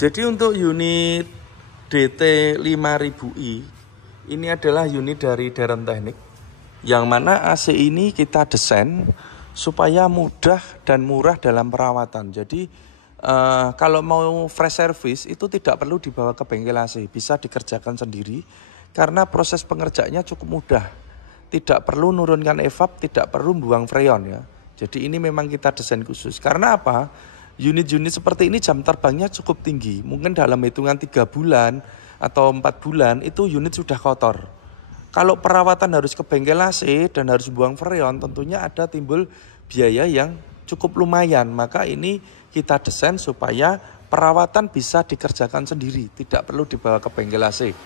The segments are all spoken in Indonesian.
Jadi untuk unit DT 5000i ini adalah unit dari Deren Teknik, yang mana AC ini kita desain supaya mudah dan murah dalam perawatan. Jadi kalau mau fresh service itu tidak perlu dibawa ke bengkel AC, bisa dikerjakan sendiri karena proses pengerjaannya cukup mudah. Tidak perlu nurunkan evap, tidak perlu buang freon ya. Jadi ini memang kita desain khusus. Karena apa? Unit-unit seperti ini jam terbangnya cukup tinggi. Mungkin dalam hitungan 3 bulan atau 4 bulan itu unit sudah kotor. Kalau perawatan harus ke bengkel AC dan harus buang freon, tentunya ada timbul biaya yang cukup lumayan. Maka ini kita desain supaya perawatan bisa dikerjakan sendiri, tidak perlu dibawa ke bengkel AC.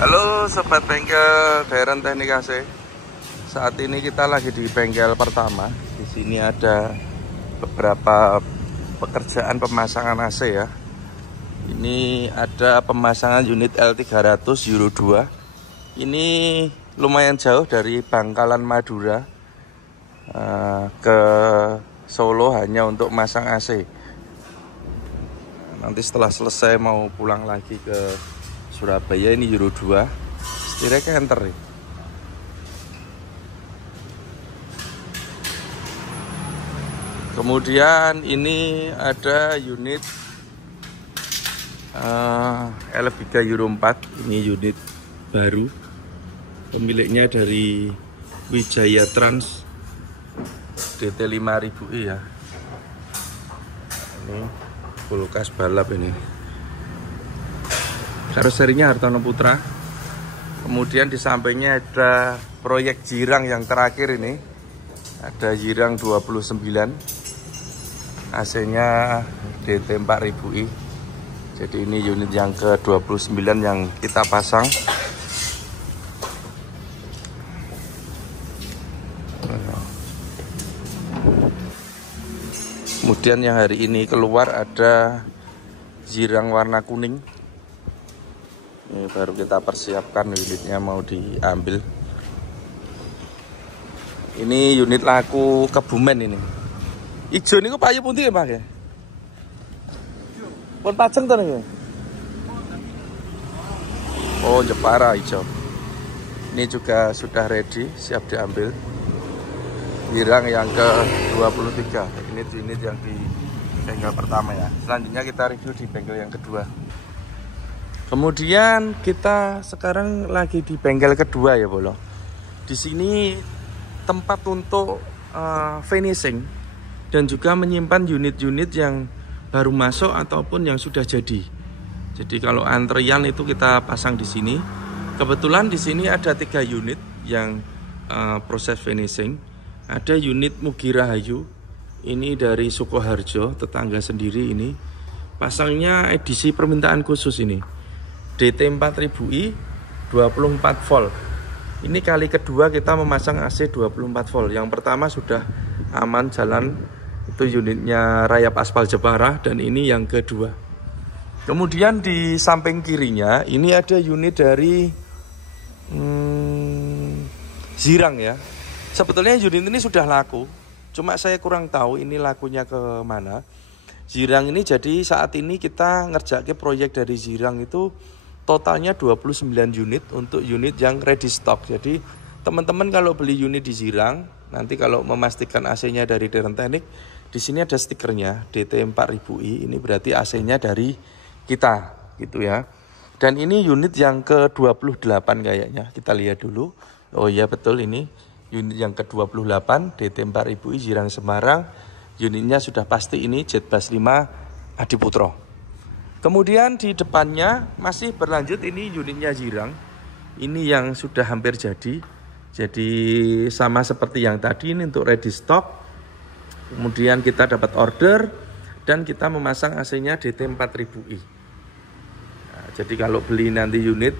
Halo sobat bengkel Deren Teknik AC. Saat ini kita lagi di bengkel pertama. Di sini ada beberapa pekerjaan pemasangan AC ya. Ini ada pemasangan unit L300 Euro 2. Ini lumayan jauh dari Bangkalan Madura ke Solo hanya untuk masang AC. Nanti setelah selesai mau pulang lagi ke Surabaya. Ini Euro 2 setirnya enter. Kemudian ini ada unit L3 Euro 4. Ini unit baru, pemiliknya dari Wijaya Trans DT 5000i ya. Ini kulkas balap ini. Karoserinya Hartono Putra. Kemudian di sampingnya ada proyek jirang yang terakhir ini. Ada jirang 29. AC-nya DT 4000i. Jadi ini unit yang ke-29 yang kita pasang. Kemudian yang hari ini keluar ada jirang warna kuning. Ini baru kita persiapkan, unitnya mau diambil. Ini unit laku Kebumen ini. Ijo niku payu pundi ya, Pak ya? Pun pajeng to niki. Oh, Jepara ijo. Ini juga sudah ready, siap diambil. Jirang yang ke-23. Ini unit yang di bengkel pertama ya. Selanjutnya kita review di bengkel yang kedua. Kemudian kita sekarang lagi di bengkel kedua ya Bolo. Di sini tempat untuk finishing dan juga menyimpan unit-unit yang baru masuk ataupun yang sudah jadi. Jadi kalau antrian itu kita pasang di sini. Kebetulan di sini ada 3 unit yang proses finishing. Ada unit Mugi Rahayu. Ini dari Sukoharjo, tetangga sendiri ini. Pasangnya edisi permintaan khusus ini. DT 4000i 24 volt. Ini kali kedua kita memasang AC 24 volt. Yang pertama sudah aman jalan, itu unitnya Rayap Aspal Jepara, dan ini yang kedua. Kemudian di samping kirinya ini ada unit dari Zirang ya. Sebetulnya unit ini sudah laku, cuma saya kurang tahu ini lakunya ke mana. Zirang ini jadi saat ini kita ngerjakan proyek dari Zirang itu totalnya 29 unit untuk unit yang ready stock. Jadi teman-teman kalau beli unit di Zirang, nanti kalau memastikan AC-nya dari Deren Teknik, di sini ada stikernya DT 4000i. Ini berarti AC-nya dari kita gitu ya. Dan ini unit yang ke-28 kayaknya. Kita lihat dulu. Oh iya betul, ini unit yang ke-28 DT 4000i Zirang Semarang. Unitnya sudah pasti ini Jetbus 5 Adiputro. Kemudian di depannya masih berlanjut, ini unitnya Zirang. Ini yang sudah hampir jadi. Jadi sama seperti yang tadi, ini untuk ready stock. Kemudian kita dapat order dan kita memasang AC-nya DT 4000i. Nah, jadi kalau beli nanti unit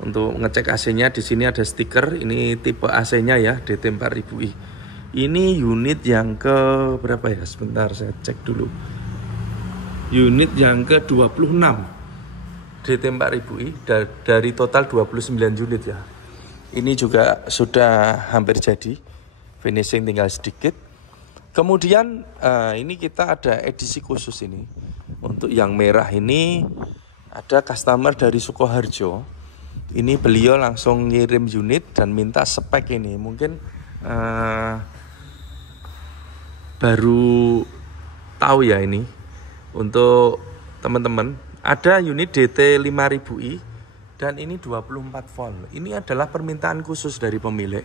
untuk ngecek AC-nya, di sini ada stiker. Ini tipe AC-nya ya, DT 4000i. Ini unit yang ke berapa ya? Sebentar saya cek dulu. Unit yang ke-26 DT 4000i dari total 29 unit ya. Ini juga sudah hampir jadi, finishing tinggal sedikit. Kemudian ini kita ada edisi khusus ini. Untuk yang merah ini ada customer dari Sukoharjo. Ini beliau langsung ngirim unit dan minta spek ini. Mungkin baru tahu ya ini. Untuk teman-teman, ada unit DT 5000i dan ini 24 volt. Ini adalah permintaan khusus dari pemilik.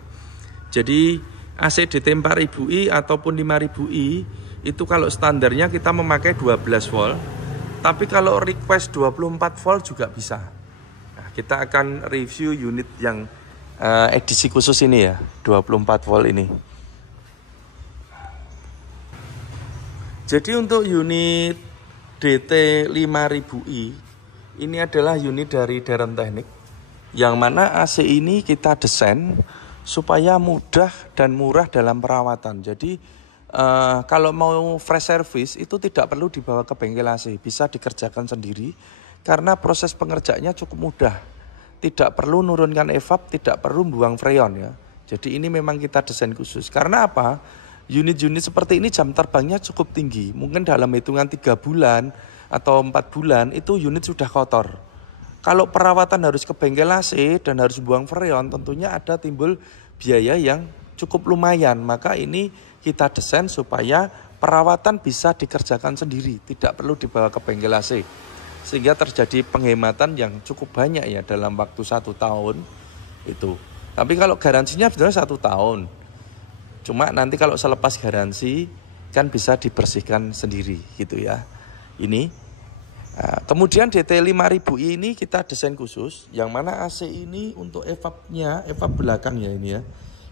Jadi AC DT 4000i ataupun 5000i itu kalau standarnya kita memakai 12 volt. Tapi kalau request 24 volt juga bisa. Nah, kita akan review unit yang edisi khusus ini ya, 24 volt ini. Jadi untuk unit DT 5000i ini adalah unit dari Deren Teknik, yang mana AC ini kita desain supaya mudah dan murah dalam perawatan. Jadi kalau mau fresh service itu tidak perlu dibawa ke bengkel AC, bisa dikerjakan sendiri karena proses pengerjaannya cukup mudah. Tidak perlu nurunkan evap, tidak perlu buang freon ya. Jadi ini memang kita desain khusus. Karena apa? Unit-unit seperti ini jam terbangnya cukup tinggi. Mungkin dalam hitungan 3 bulan atau 4 bulan itu unit sudah kotor. Kalau perawatan harus ke bengkel AC dan harus buang freon, tentunya ada timbul biaya yang cukup lumayan. Maka ini kita desain supaya perawatan bisa dikerjakan sendiri, tidak perlu dibawa ke bengkel AC. Sehingga terjadi penghematan yang cukup banyak ya dalam waktu 1 tahun itu. Tapi kalau garansinya sebenarnya 1 tahun. Cuma nanti kalau selepas garansi kan bisa dibersihkan sendiri gitu ya. Ini. Nah, kemudian DT 5000i ini kita desain khusus, yang mana AC ini untuk evapnya, evap belakang ya ini ya.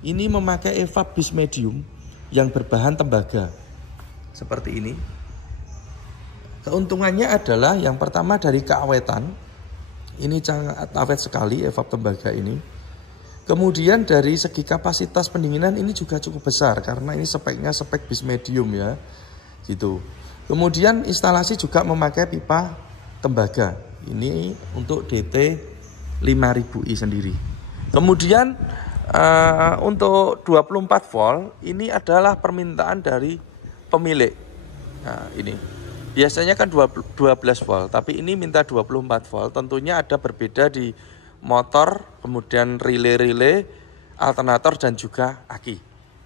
Ini memakai evap bis medium yang berbahan tembaga. Seperti ini. Keuntungannya adalah yang pertama dari keawetan. Ini sangat awet sekali evap tembaga ini. Kemudian dari segi kapasitas pendinginan ini juga cukup besar karena ini speknya spek bis medium ya. Gitu. Kemudian instalasi juga memakai pipa tembaga. Ini untuk DT 5000i sendiri. Kemudian untuk 24 volt ini adalah permintaan dari pemilik. Nah, ini. Biasanya kan 12 volt, tapi ini minta 24 volt. Tentunya ada berbeda di motor, kemudian relay, alternator dan juga aki.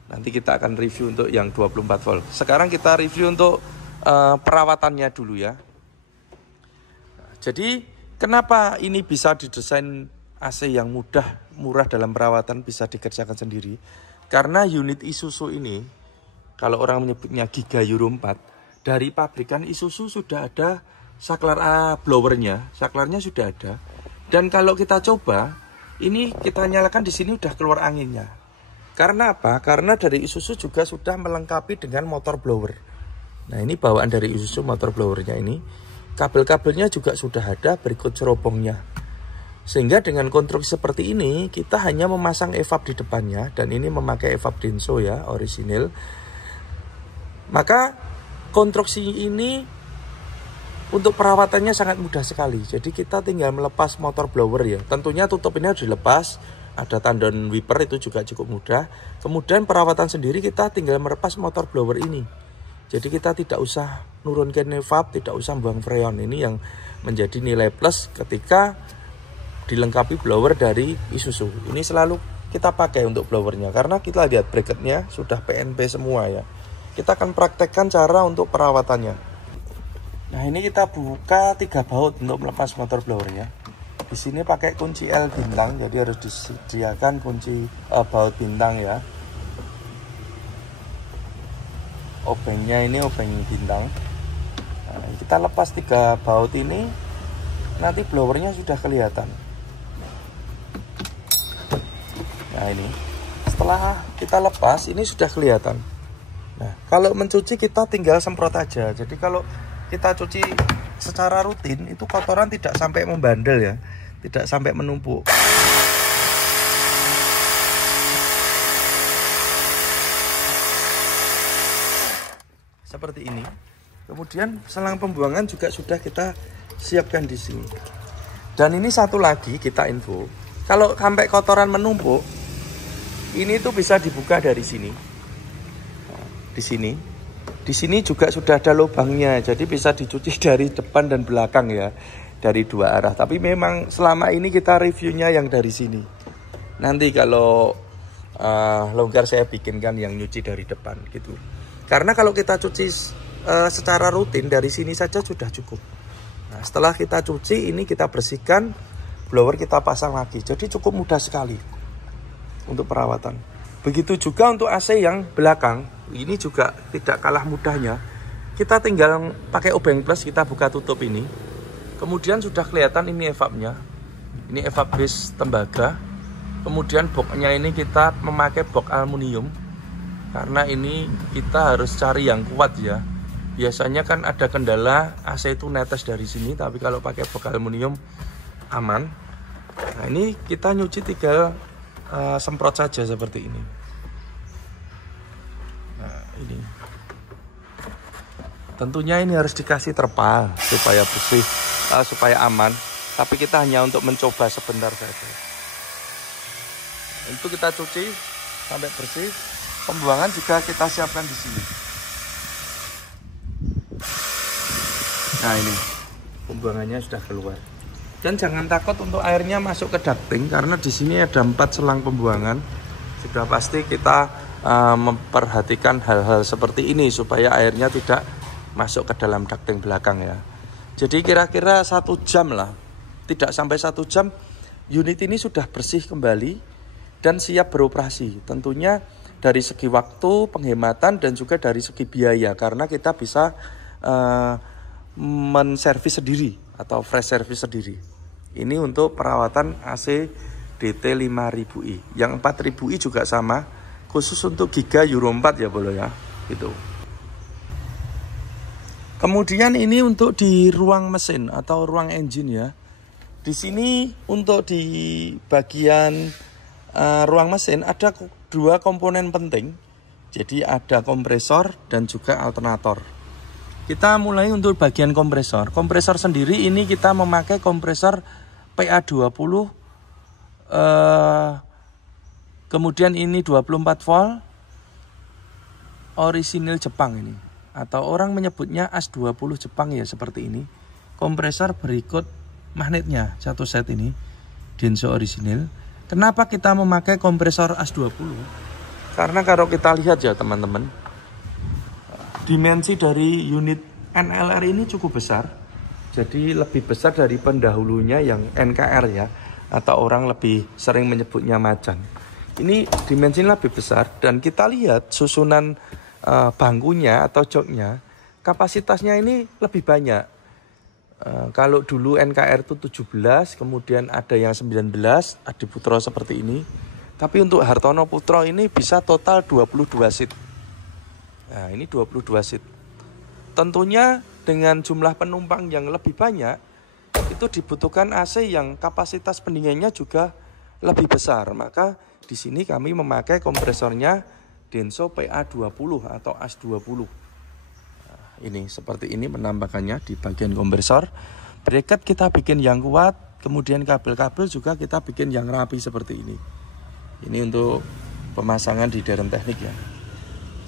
Nanti kita akan review untuk yang 24 volt. Sekarang kita review untuk perawatannya dulu ya. Jadi Kenapa ini bisa didesain AC yang murah dalam perawatan, bisa dikerjakan sendiri? Karena unit Isuzu ini, kalau orang menyebutnya Giga Euro 4, dari pabrikan Isuzu sudah ada saklar blowernya, saklarnya sudah ada. Dan kalau kita coba, ini kita nyalakan di sini udah keluar anginnya. Karena apa? Karena dari Isuzu juga sudah melengkapi dengan motor blower. Nah, ini bawaan dari Isuzu motor blowernya ini. Kabel-kabelnya juga sudah ada, berikut cerobongnya. Sehingga dengan konstruksi seperti ini, kita hanya memasang evap di depannya. Dan ini memakai evap Denso ya, orisinil. Maka konstruksi ini untuk perawatannya sangat mudah sekali. Jadi kita tinggal melepas motor blower ya. Tentunya tutup ini harus dilepas. Ada tandon wiper, itu juga cukup mudah. Kemudian perawatan sendiri kita tinggal melepas motor blower ini. Jadi kita tidak usah nurunkan evap, tidak usah buang freon. Ini yang menjadi nilai plus ketika dilengkapi blower dari Isuzu. Ini selalu kita pakai untuk blowernya karena kita lihat bracketnya sudah PNP semua ya. Kita akan praktekkan cara untuk perawatannya. Nah, ini kita buka 3 baut untuk melepas motor blowernya. Di sini pakai kunci L bintang, jadi harus disediakan kunci baut bintang ya. Obengnya ini obeng bintang. Nah, kita lepas 3 baut ini, nanti blowernya sudah kelihatan. Nah, ini setelah kita lepas ini sudah kelihatan. Nah, kalau mencuci kita tinggal semprot aja. Jadi kalau kita cuci secara rutin itu kotoran tidak sampai membandel ya, tidak sampai menumpuk. Seperti ini. Kemudian selang pembuangan juga sudah kita siapkan di sini. Dan ini satu lagi kita info, kalau sampai kotoran menumpuk, ini tuh bisa dibuka dari sini. Nah, di sini juga sudah ada lubangnya, jadi bisa dicuci dari depan dan belakang ya, dari 2 arah. Tapi memang selama ini kita reviewnya yang dari sini. Nanti kalau longgar saya bikinkan yang nyuci dari depan gitu. Karena kalau kita cuci secara rutin dari sini saja sudah cukup. Nah, setelah kita cuci ini kita bersihkan, blower kita pasang lagi. Jadi cukup mudah sekali untuk perawatan. Begitu juga untuk AC yang belakang, ini juga tidak kalah mudahnya. Kita tinggal pakai obeng plus, kita buka tutup ini. Kemudian sudah kelihatan ini evapnya. Ini evap base tembaga. Kemudian boxnya ini kita memakai box aluminium. Karena ini kita harus cari yang kuat ya. Biasanya kan ada kendala AC itu netes dari sini, tapi kalau pakai box aluminium aman. Nah, ini kita nyuci tinggal semprot saja seperti ini. Nah, ini tentunya ini harus dikasih terpal supaya bersih, supaya aman. Tapi kita hanya untuk mencoba sebentar saja. Itu kita cuci sampai bersih. Pembuangan juga kita siapkan di sini. Nah, ini pembuangannya sudah keluar. Dan jangan takut untuk airnya masuk ke ducting, karena di sini ada 4 selang pembuangan. Sudah pasti kita memperhatikan hal-hal seperti ini supaya airnya tidak masuk ke dalam ducting belakang ya. Jadi kira-kira 1 jam lah, tidak sampai 1 jam unit ini sudah bersih kembali dan siap beroperasi. Tentunya dari segi waktu, penghematan, dan juga dari segi biaya, karena kita bisa menservis sendiri atau fresh service sendiri. Ini untuk perawatan AC DT 5000i. Yang 4000i juga sama, khusus untuk Giga Euro 4 ya boleh ya, gitu. Kemudian ini untuk di ruang mesin atau ruang engine ya. Di sini untuk di bagian ruang mesin ada 2 komponen penting. Jadi ada kompresor dan juga alternator. Kita mulai untuk bagian kompresor. Kompresor sendiri ini kita memakai kompresor PA20. Kemudian ini 24 volt. Orisinil Jepang ini. Atau orang menyebutnya AS20 Jepang ya, seperti ini. Kompresor berikut magnetnya, 1 set ini. Denso orisinil. Kenapa kita memakai kompresor AS20? Karena kalau kita lihat ya teman-teman, dimensi dari unit NLR ini cukup besar. Jadi lebih besar dari pendahulunya yang NKR ya, atau orang lebih sering menyebutnya macan. Ini dimensinya lebih besar dan kita lihat susunan bangkunya atau joknya, kapasitasnya ini lebih banyak. Kalau dulu NKR itu 17, kemudian ada yang 19, Adiputro seperti ini. Tapi untuk Hartono Putro ini bisa total 22 seat. Nah, ini 22 seat. Tentunya dengan jumlah penumpang yang lebih banyak, itu dibutuhkan AC yang kapasitas pendinginnya juga lebih besar. Maka di sini kami memakai kompresornya Denso PA20 atau AS20. Nah, ini seperti ini penampakannya di bagian kompresor. Bracket kita bikin yang kuat, kemudian kabel-kabel juga kita bikin yang rapi seperti ini. Ini untuk pemasangan di derem teknik ya.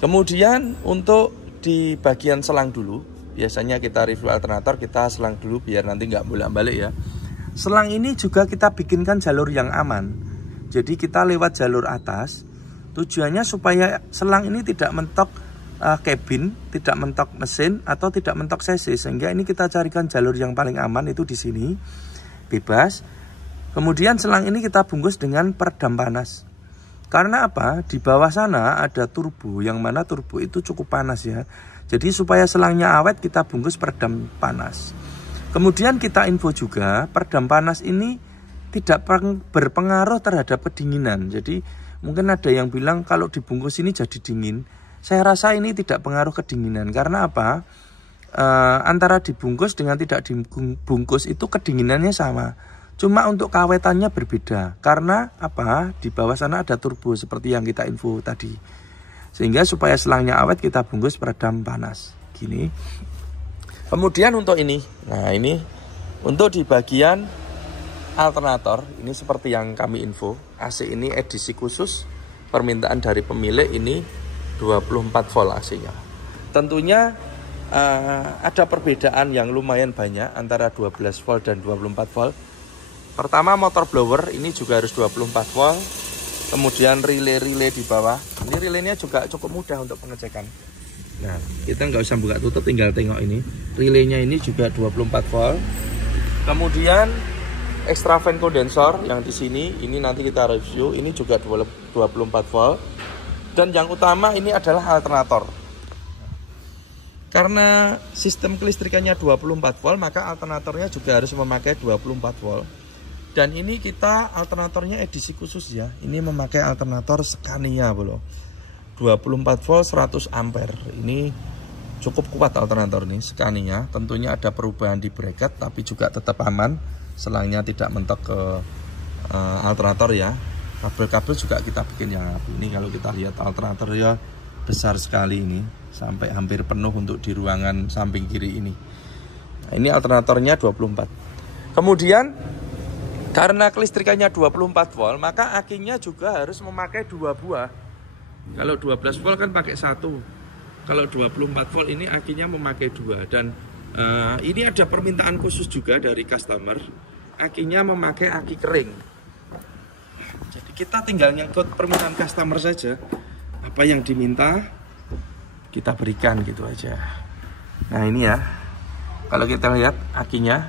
Kemudian untuk di bagian selang dulu, biasanya kita review alternator, kita selang dulu biar nanti nggak bolak-balik ya. Selang ini juga kita bikinkan jalur yang aman. Jadi kita lewat jalur atas. Tujuannya supaya selang ini tidak mentok kabin, tidak mentok mesin atau tidak mentok cc. Sehingga ini kita carikan jalur yang paling aman itu di sini, bebas. Kemudian selang ini kita bungkus dengan peredam panas. Karena apa? Di bawah sana ada turbo, yang mana turbo itu cukup panas ya. Jadi supaya selangnya awet kita bungkus peredam panas. Kemudian kita info juga, peredam panas ini tidak berpengaruh terhadap kedinginan. Jadi mungkin ada yang bilang kalau dibungkus ini jadi dingin. Saya rasa ini tidak pengaruh kedinginan. Karena apa? Antara dibungkus dengan tidak dibungkus itu kedinginannya sama. Cuma untuk keawetannya berbeda. Karena apa? Di bawah sana ada turbo seperti yang kita info tadi. Sehingga supaya selangnya awet kita bungkus peredam panas. Gini. Kemudian untuk ini. Nah ini untuk di bagian alternator. Ini seperti yang kami info. AC ini edisi khusus. Permintaan dari pemilik ini 24 volt AC-nya. Tentunya ada perbedaan yang lumayan banyak antara 12 volt dan 24 volt. Pertama motor blower ini juga harus 24 volt. Kemudian relay di bawah. Ini relaynya juga cukup mudah untuk pengecekan. Nah, kita nggak usah buka tutup, tinggal tengok ini. Relaynya ini juga 24 volt. Kemudian extra fan kondensor yang di sini, ini nanti kita review. Ini juga 24 volt. Dan yang utama ini adalah alternator. Karena sistem kelistrikannya 24 volt, maka alternatornya juga harus memakai 24 volt. Dan ini kita alternatornya edisi khusus ya. Ini memakai alternator Scania bro. 24 volt 100 ampere. Ini cukup kuat alternator ini Scania. Tentunya ada perubahan di bracket tapi juga tetap aman. Selangnya tidak mentok ke alternator ya. Kabel-kabel juga kita bikin yang rapi. Ini kalau kita lihat alternator ya besar sekali ini. Sampai hampir penuh untuk di ruangan samping kiri ini. Nah, ini alternatornya 24. Kemudian karena kelistrikannya 24 volt, maka akinya juga harus memakai 2 buah. Kalau 12 volt kan pakai 1. Kalau 24 volt ini akinya memakai 2. Dan ini ada permintaan khusus juga dari customer. Akinya memakai aki kering. Jadi kita tinggal nyangkut permintaan customer saja. Apa yang diminta kita berikan gitu aja. Nah ini ya. Kalau kita lihat akinya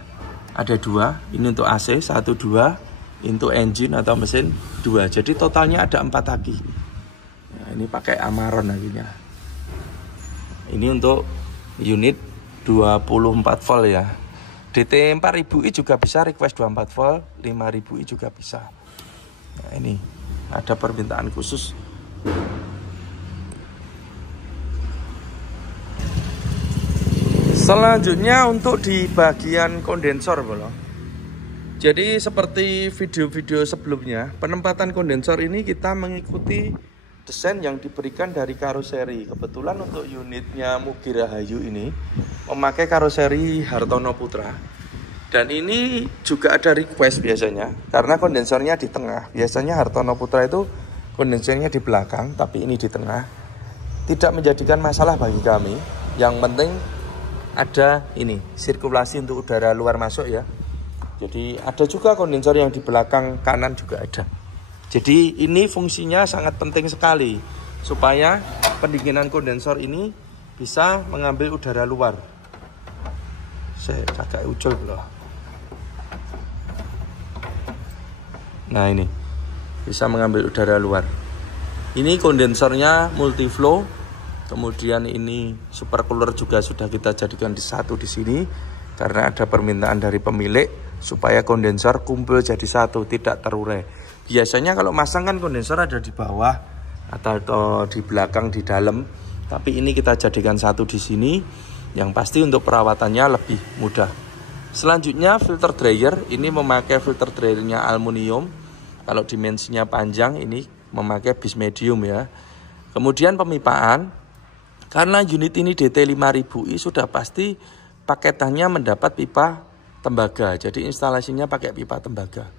ada 2, ini untuk AC 1, 2, untuk engine atau mesin 2. Jadi totalnya ada 4 aki. Nah, ini pakai Amaron akinya. Ini untuk unit 24 volt ya. DT 4000i juga bisa, request 24 volt, 5000i juga bisa. Nah, ini ada permintaan khusus. Selanjutnya untuk di bagian kondensor bro. Jadi seperti video-video sebelumnya, penempatan kondensor ini kita mengikuti desain yang diberikan dari karoseri. Kebetulan untuk unitnya Mugi Rahayu ini memakai karoseri Hartono Putra. Dan ini juga ada request biasanya, karena kondensornya di tengah. Biasanya Hartono Putra itu kondensornya di belakang, tapi ini di tengah. Tidak menjadikan masalah bagi kami. Yang penting ada ini sirkulasi untuk udara luar masuk ya. Jadi ada juga kondensor yang di belakang kanan juga ada. Jadi ini fungsinya sangat penting sekali supaya pendinginan kondensor ini bisa mengambil udara luar. Saya kakak ucul loh. Nah ini bisa mengambil udara luar. Ini kondensornya multiflow. Kemudian ini supercooler juga sudah kita jadikan satu di sini karena ada permintaan dari pemilik supaya kondensor kumpul jadi satu, tidak terurai. Biasanya kalau masang kan kondensor ada di bawah atau di belakang di dalam, tapi ini kita jadikan satu di sini. Yang pasti untuk perawatannya lebih mudah. Selanjutnya filter dryer, ini memakai filter dryernya aluminium. Kalau dimensinya panjang ini memakai bis medium ya. Kemudian pemipaan, karena unit ini DT5000i sudah pasti paketannya mendapat pipa tembaga. Jadi instalasinya pakai pipa tembaga.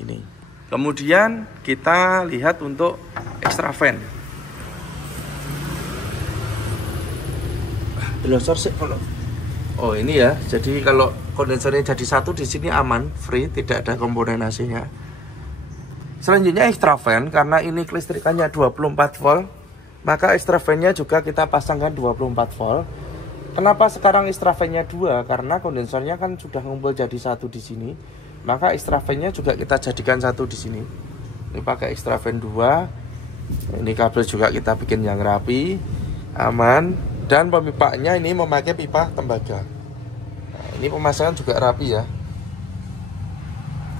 Ini. Kemudian kita lihat untuk extra fan. Oh ini ya, jadi kalau kondensernya jadi satu di sini aman, free, tidak ada komponen AC-nya. Selanjutnya extra fan, karena ini kelistrikannya 24 volt, maka extra fan-nya juga kita pasangkan 24 volt. Kenapa sekarang extra fan-nya 2? Karena kondensernya kan sudah ngumpul jadi satu di sini, maka extra fan-nya juga kita jadikan satu di sini. Ini pakai extra fan 2. Ini kabel juga kita bikin yang rapi, aman, dan pemipanya ini memakai pipa tembaga. Nah, ini pemasangan juga rapi ya.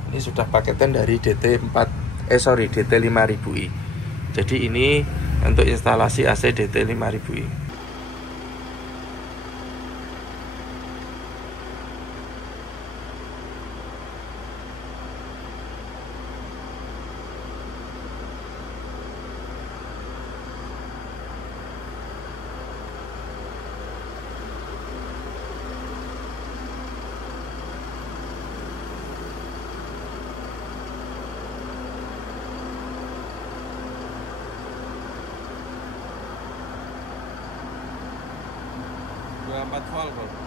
Ini sudah paketan dari DT5000i. Jadi ini untuk instalasi AC DT5000i. Volt.